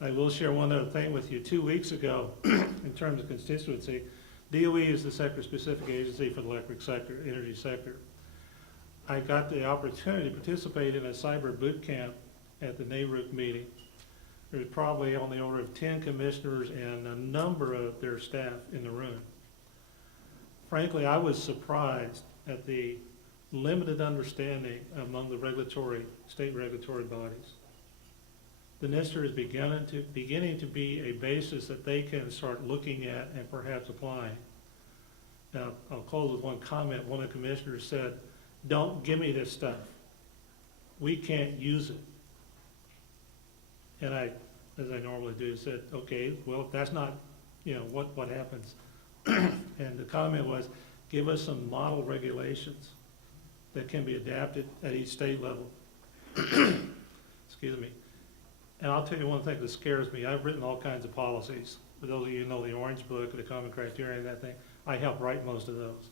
I will share one other thing with you. 2 weeks ago, in terms of constituency, DOE is the sector-specific agency for the electric sector, energy sector. I got the opportunity to participate in a cyber boot camp at the NARUC meeting. There was probably on the order of 10 commissioners and a number of their staff in the room. Frankly, I was surprised at the limited understanding among the state regulatory bodies. The NISTIR is beginning to be a basis that they can start looking at and perhaps applying. Now, I'll close with one comment. One of the commissioners said, "Don't give me this stuff. We can't use it." And I, as I normally do, said, "Okay, well, if that's not, what happens?" And the comment was, "Give us some model regulations that can be adapted at each state level." Excuse me. And I'll tell you one thing that scares me. I've written all kinds of policies. For those of you who know the Orange Book, the Common Criteria, and that thing, I helped write most of those.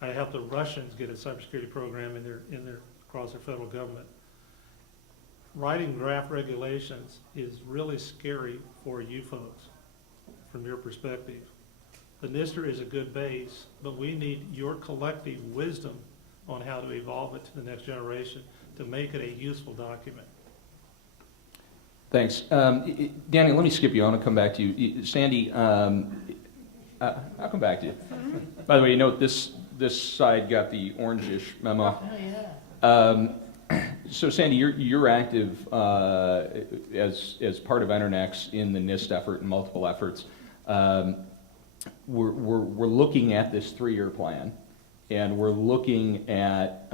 I helped the Russians get a cybersecurity program across their federal government. Writing draft regulations is really scary for you folks, from your perspective. The NISTIR is a good base, but we need your collective wisdom on how to evolve it to the next generation to make it a useful document. Thanks. Danny, let me skip you. I want to come back to you. Sandy, I'll come back to you. By the way, you know this side got the orangish memo. Oh, yeah. So Sandy, you're active as part of Internex in the NIST effort and multiple efforts. We're looking at this 3-year plan, and we're looking at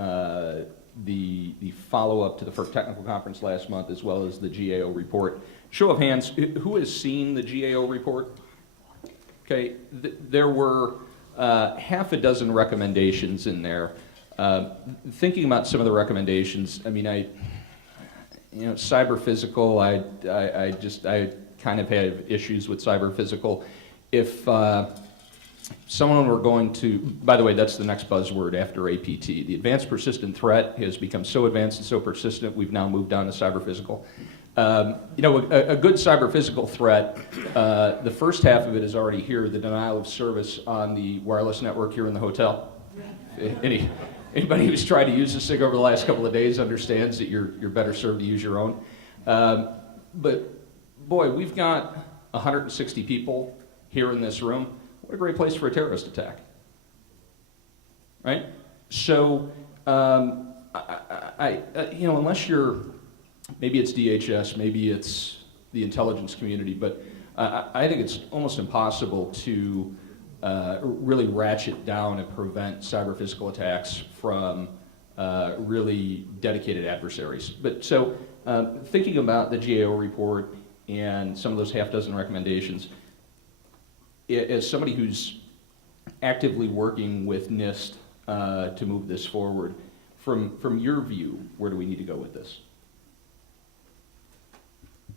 the follow-up to the FERC technical conference last month, as well as the GAO report. Show of hands, who has seen the GAO report? Okay, there were half a dozen recommendations in there. Thinking about some of the recommendations, I mean, cyber physical, I kind of have issues with cyber physical. If someone were going to, by the way, that's the next buzzword after APT. The advanced persistent threat has become so advanced and so persistent, we've now moved on to cyber physical. A good cyber physical threat, the first half of it is already here, the denial of service on the wireless network here in the hotel. Anybody who's tried to use this thing over the last couple of days understands that you're better served to use your own. But boy, we've got 160 people here in this room. What a great place for a terrorist attack, right? So, unless you're, maybe it's DHS, maybe it's the intelligence community, but I think it's almost impossible to really ratchet down and prevent cyber physical attacks from really dedicated adversaries. But so, thinking about the GAO report and some of those half dozen recommendations, as somebody who's actively working with NIST to move this forward, from your view, where do we need to go with this?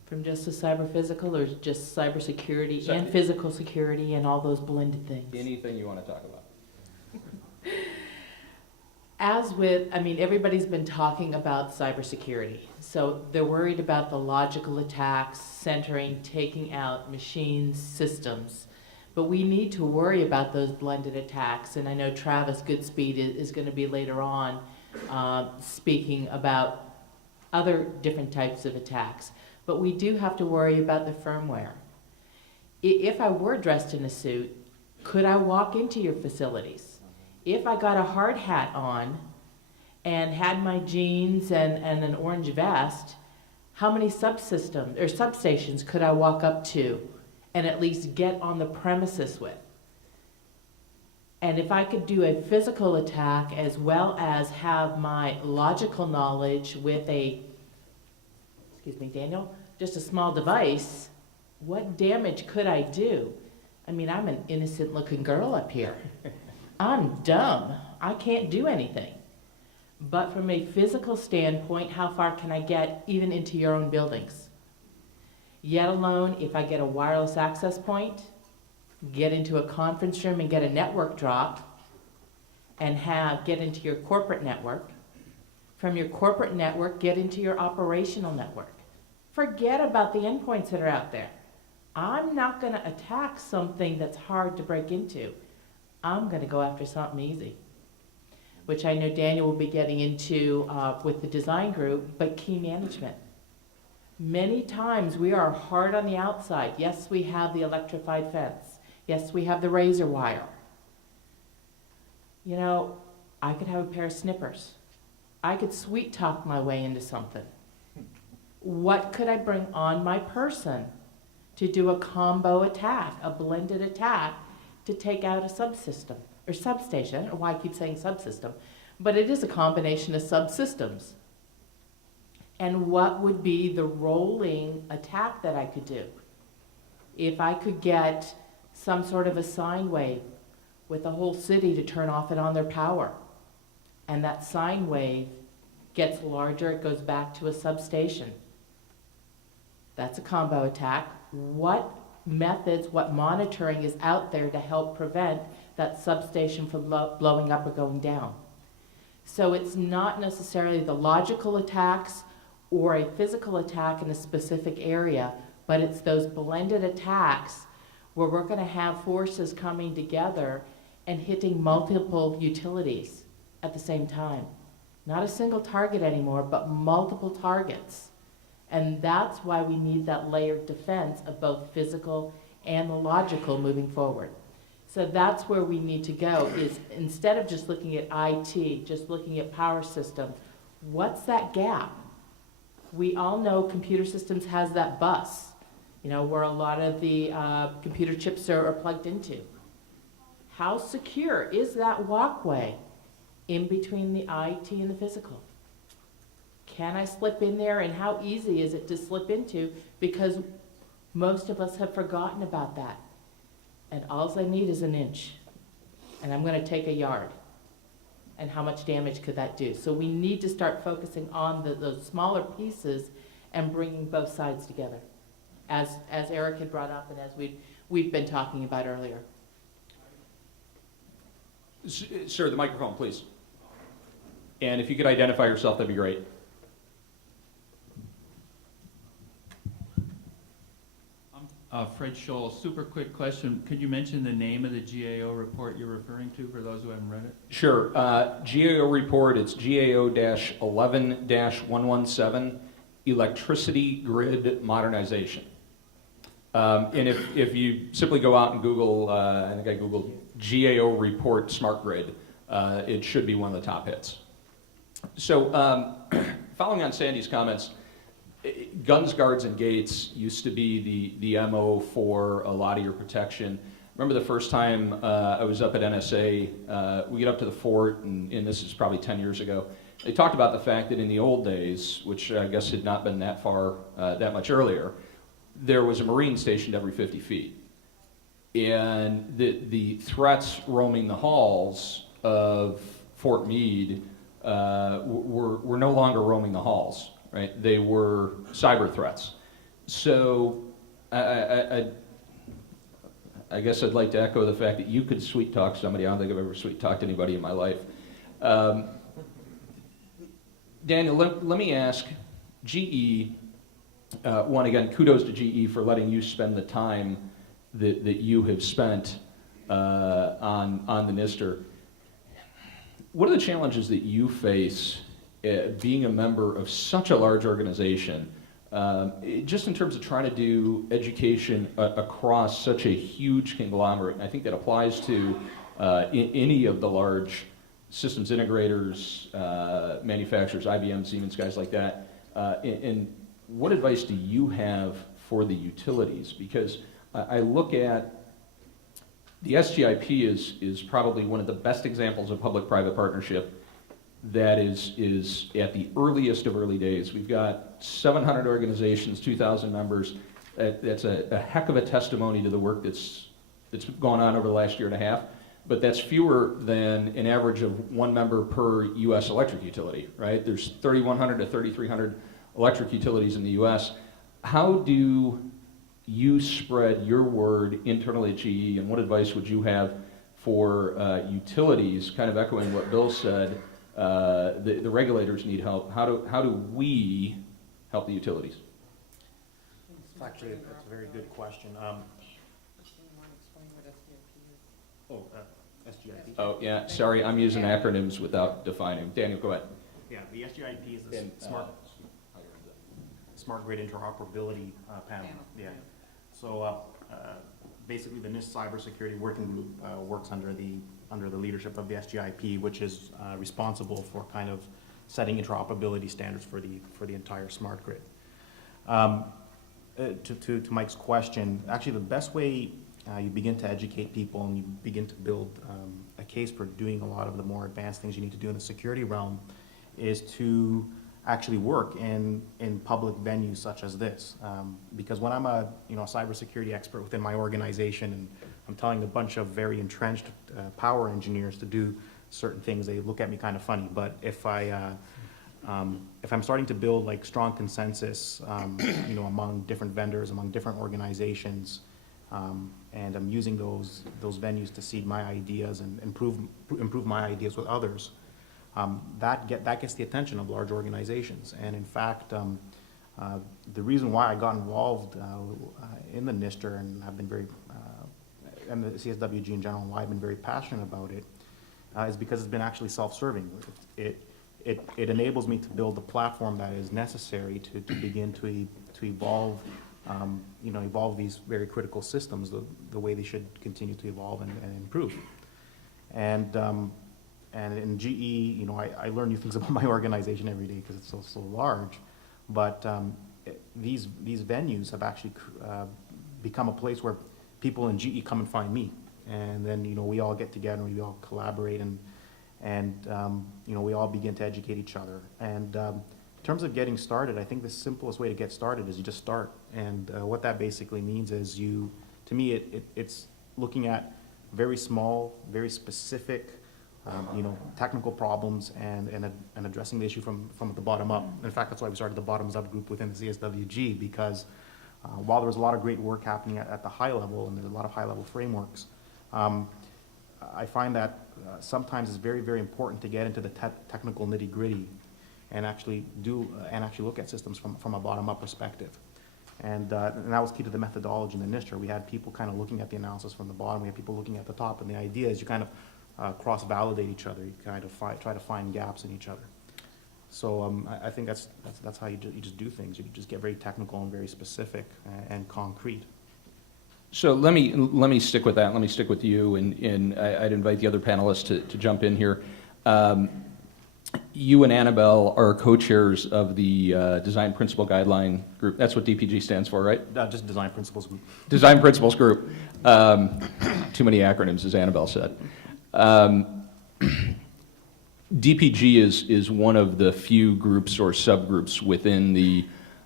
From just the cyber physical, or just cyber security and physical security and all those blended things? Anything you want to talk about. Everybody's been talking about cybersecurity. So they're worried about the logical attacks, centering, taking out machines, systems. But we need to worry about those blended attacks. And I know Travis Goodspeed is going to be later on speaking about other different types of attacks. But we do have to worry about the firmware. If I were dressed in a suit, could I walk into your facilities? If I got a hard hat on and had my jeans and an orange vest, how many subsystems or substations could I walk up to and at least get on the premises with? And if I could do a physical attack as well as have my logical knowledge with Daniel, just a small device, what damage could I do? I mean, I'm an innocent looking girl up here. I'm dumb. I can't do anything. But from a physical standpoint, how far can I get even into your own buildings? Yet alone, if I get a wireless access point, get into a conference room and get a network drop, and get into your corporate network. From your corporate network, get into your operational network. Forget about the endpoints that are out there. I'm not going to attack something that's hard to break into. I'm going to go after something easy, which I know Daniel will be getting into with the design group, but key management. Many times we are hard on the outside. Yes, we have the electrified fence. Yes, we have the razor wire. You know, I could have a pair of snippers. I could sweet talk my way into something. What could I bring on my person to do a combo attack, a blended attack, to take out a subsystem or substation? I don't know why I keep saying subsystem, but it is a combination of subsystems. And what would be the rolling attack that I could do? If I could get some sort of a sine wave with the whole city to turn off and on their power, and that sine wave gets larger, it goes back to a substation. That's a combo attack. What methods, what monitoring is out there to help prevent that substation from blowing up or going down? So it's not necessarily the logical attacks or a physical attack in a specific area, but it's those blended attacks where we're going to have forces coming together and hitting multiple utilities at the same time. Not a single target anymore, but multiple targets. And that's why we need that layered defense of both physical and the logical moving forward. So that's where we need to go, is instead of just looking at IT, just looking at power systems, what's that gap? We all know computer systems has that bus, you know, where a lot of the computer chips are plugged into. How secure is that walkway in between the IT and the physical? Can I slip in there, and how easy is it to slip into? Because most of us have forgotten about that. And all I need is an inch, and I'm going to take a yard. And how much damage could that do? So we need to start focusing on those smaller pieces and bringing both sides together, as Eric had brought up and as we've been talking about earlier. Sir, the microphone, please. And if you could identify yourself, that'd be great. Fred Scholl, super quick question. Could you mention the name of the GAO report you're referring to for those who haven't read it? Sure. GAO report, it's GAO-11-117, Electricity Grid Modernization. And if you simply go out and Google, I think I Googled GAO report smart grid, it should be one of the top hits. So following on Sandy's comments, guns, guards, and gates used to be the MO for a lot of your protection. Remember the first time I was up at NSA, we get up to the fort, and this is probably 10 years ago. They talked about the fact that in the old days, which I guess had not been that far, that much earlier, there was a Marine stationed every 50 feet. And the threats roaming the halls of Fort Meade were no longer roaming the halls. Right? They were cyber threats. So I guess I'd like to echo the fact that you could sweet talk somebody. I don't think I've ever sweet talked anybody in my life. Daniel, let me ask, GE, one again, kudos to GE for letting you spend the time that you have spent on the NISTIR. What are the challenges that you face being a member of such a large organization, just in terms of trying to do education across such a huge conglomerate? And I think that applies to any of the large systems integrators, manufacturers, IBM, Siemens, guys like that. And what advice do you have for the utilities? Because I look at the SGIP is probably one of the best examples of public-private partnership that is at the earliest of early days. We've got 700 organizations, 2,000 members. That's a heck of a testimony to the work that's gone on over the last year and a half, but that's fewer than an average of one member per U.S. electric utility, right? There's 3,100 to 3,300 electric utilities in the U.S. How do you spread your word internally at GE, and what advice would you have for utilities, kind of echoing what Bill said? The regulators need help. How do we help the utilities? That's a very good question. SGIP. Oh, yeah, sorry, I'm using acronyms without defining. Daniel, go ahead. Yeah, the SGIP is the And, Smart Grid Interoperability Panel. Yeah. So basically, the NIST Cybersecurity Working Group works under the leadership of the SGIP, which is responsible for kind of setting interoperability standards for the entire smart grid. To Mike's question, actually, the best way you begin to educate people and you begin to build a case for doing a lot of the more advanced things you need to do in the security realm is to actually work in public venues such as this. Because when I'm a cybersecurity expert within my organization and I'm telling a bunch of very entrenched power engineers to do certain things, they look at me kind of funny. But if I'm starting to build like strong consensus, among different vendors, among different organizations, and I'm using those venues to seed my ideas and improve my ideas with others, that gets the attention of large organizations. And in fact, the reason why I got involved in the NISTIR and I've been very, and the CSWG in general, and why I've been very passionate about it, is because it's been actually self-serving. It enables me to build the platform that is necessary to begin to evolve, evolve these very critical systems the way they should continue to evolve and improve. And in GE, I learn new things about my organization every day because it's so large. But these venues have actually become a place where people in GE come and find me, and then we all get together and we all collaborate and we all begin to educate each other. And in terms of getting started, I think the simplest way to get started is you just start. And what that basically means is to me, it's looking at very small, very specific, technical problems and addressing the issue from the bottom up. In fact, that's why we started the bottoms up group within the CSWG, because while there was a lot of great work happening at the high level, and there's a lot of high level frameworks, I find that sometimes it's very, very important to get into the technical nitty gritty and actually look at systems from a bottom up perspective. And that was key to the methodology in the NISTIR. We had people kind of looking at the analysis from the bottom. We had people looking at the top. And the idea is you kind of cross-validate each other. You kind of try to find gaps in each other. So I think that's how you just do things. You just get very technical and very specific and concrete. So let me stick with that. Let me stick with you, and I'd invite the other panelists to jump in here. You and Annabelle are co-chairs of the Design Principle Guideline Group. That's what DPG stands for, right? Just Design Principles Group. Design Principles Group. Too many acronyms, as Annabelle said. DPG is one of the few groups or subgroups within the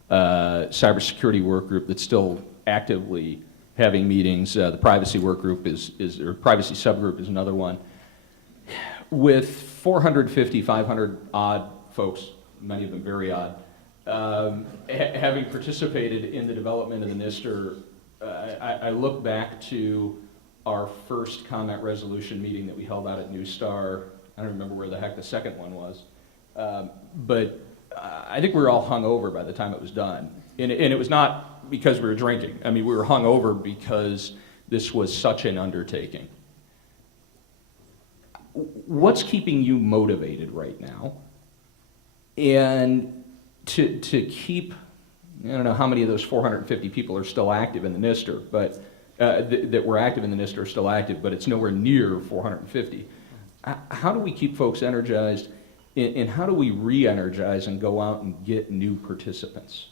cybersecurity work group that's still actively having meetings. The privacy work group or privacy subgroup is another one. With 450, 500 odd folks, many of them very odd, having participated in the development of the NISTIR, I look back to our first comment resolution meeting that we held out at NISTIR. I don't remember where the heck the second one was, but I think we were all hung over by the time it was done. And it was not because we were drinking. I mean, we were hung over because this was such an undertaking. What's keeping you motivated right now? And to keep, I don't know how many of those 450 people are still active in the NISTIR, but that were active in the NISTIR are still active, but it's nowhere near 450. How do we keep folks energized, and how do we re-energize and go out and get new participants?